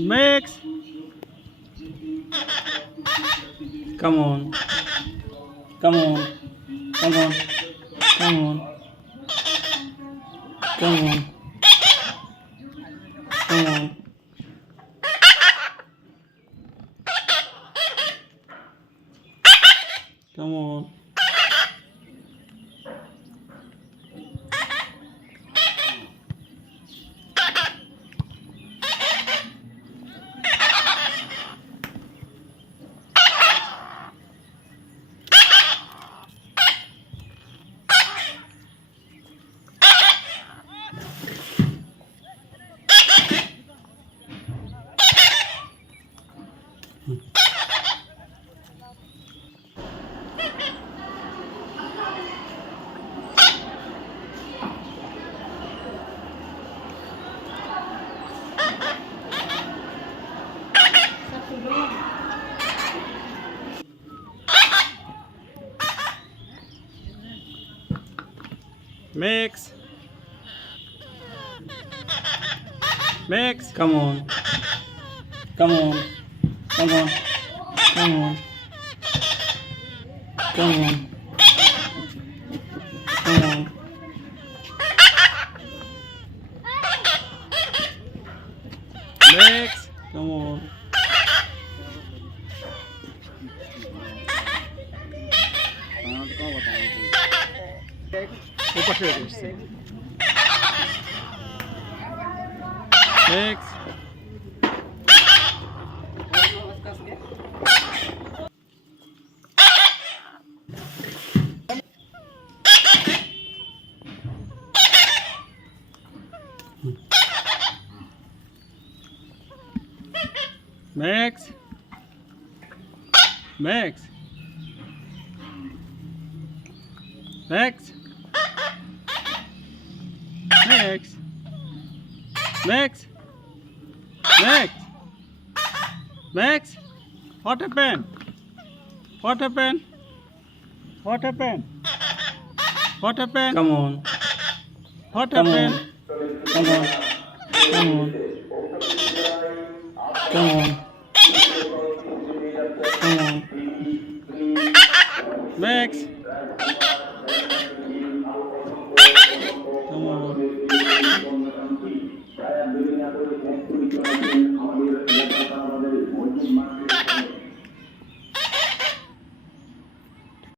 Max, come on, come on, come on, come on, come on, come on. Come on. Max, Max, come on, come on, come on, come on, come on, come on. Max, come on. Max. Max. Max. Max. Max. Max. Max. Max. What happened? What happened? What happened? What happened? Come on. What happened? Come on. Come on. Come on. Come on. Max. Come on.